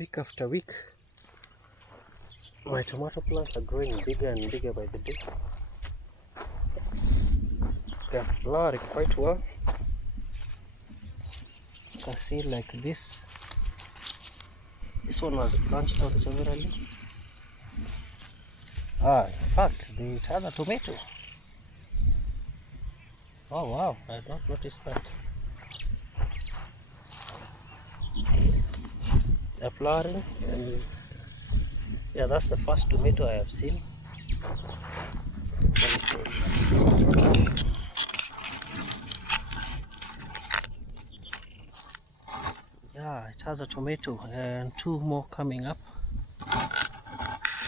week after week, my tomato plants are growing bigger and bigger by the day. They are flowering quite well. You can see like this. This one was branched out severally. In fact, it has a tomato. Oh wow, I did not notice that. They're flowering, and yeah, that's the first tomato I have seen. Yeah, it has a tomato and two more coming up.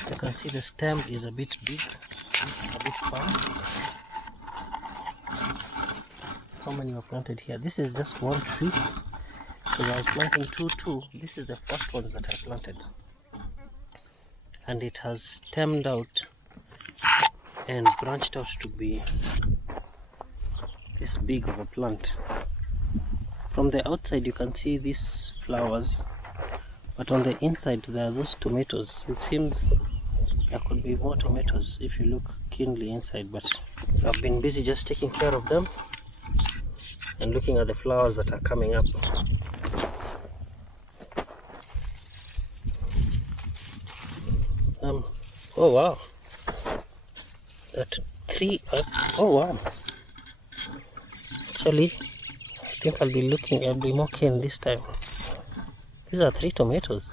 You can see the stem is a bit big, it's a bit firm. How many were planted here? This is just one tree, because I was planting two. This is the first ones that I planted, and it has stemmed out and branched out to be this big of a plant. From the outside you can see these flowers, but on the inside there are those tomatoes. It seems there could be more tomatoes if you look keenly inside, but I've been busy just taking care of them and looking at the flowers that are coming up. Oh wow, that tree, oh wow, actually I think I'll be more keen this time. These are 3 tomatoes.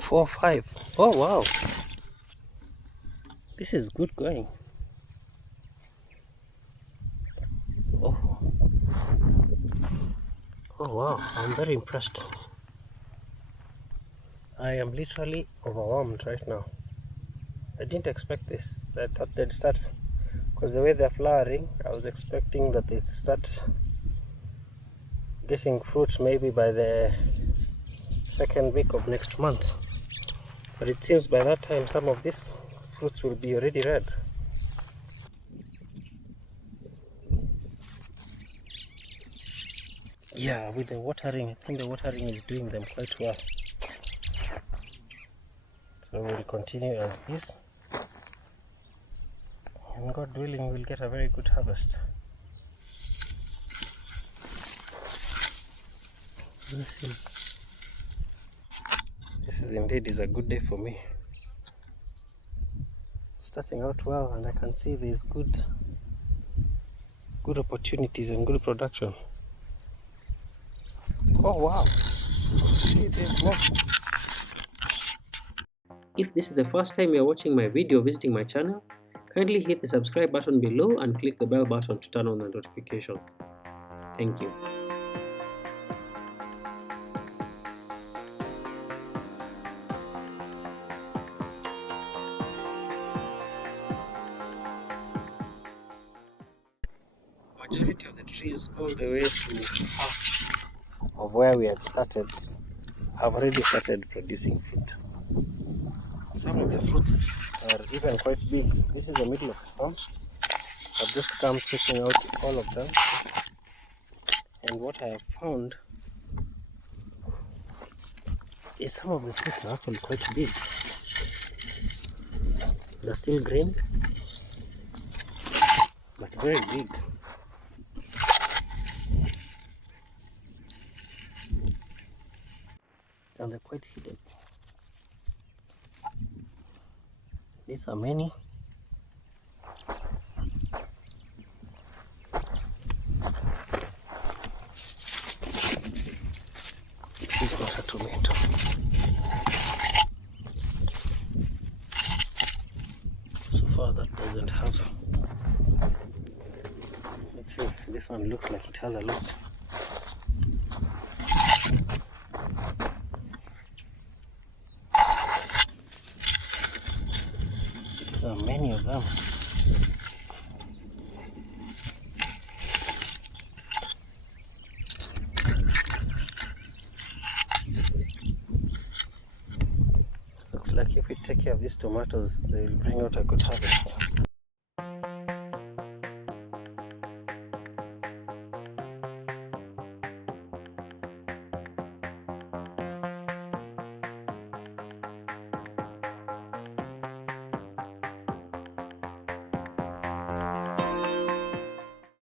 4, 5. Oh wow, this is good going. Oh wow, I'm very impressed. I am literally overwhelmed right now. I didn't expect this. I thought they'd start, because the way they're flowering, I was expecting that they'd start getting fruit maybe by the 2nd week of next month. But it seems by that time some of these fruits will be already red. Yeah, with the watering, I think the watering is doing them quite well. So we'll continue as is, and God willing we'll get a very good harvest. This is indeed a good day for me. Starting out well, and I can see there's good opportunities and good production. Oh wow, see, there's more. If this is the first time you are watching my video or visiting my channel, kindly hit the subscribe button below and click the bell button to turn on the notification. Thank you. Majority of the trees all the way to half of where we had started have already started producing fruit. Some of the fruits are even quite big. This is the middle of the farm. I've just come checking out all of them, and what I have found is some of the fruits are actually quite big. They're still green, but very big. And they're quite hidden. These are many. This is not a tomato. So far that doesn't have. Let's see, this one looks like it has a lot. There are many of them. Looks like if we take care of these tomatoes, they will bring out a good harvest.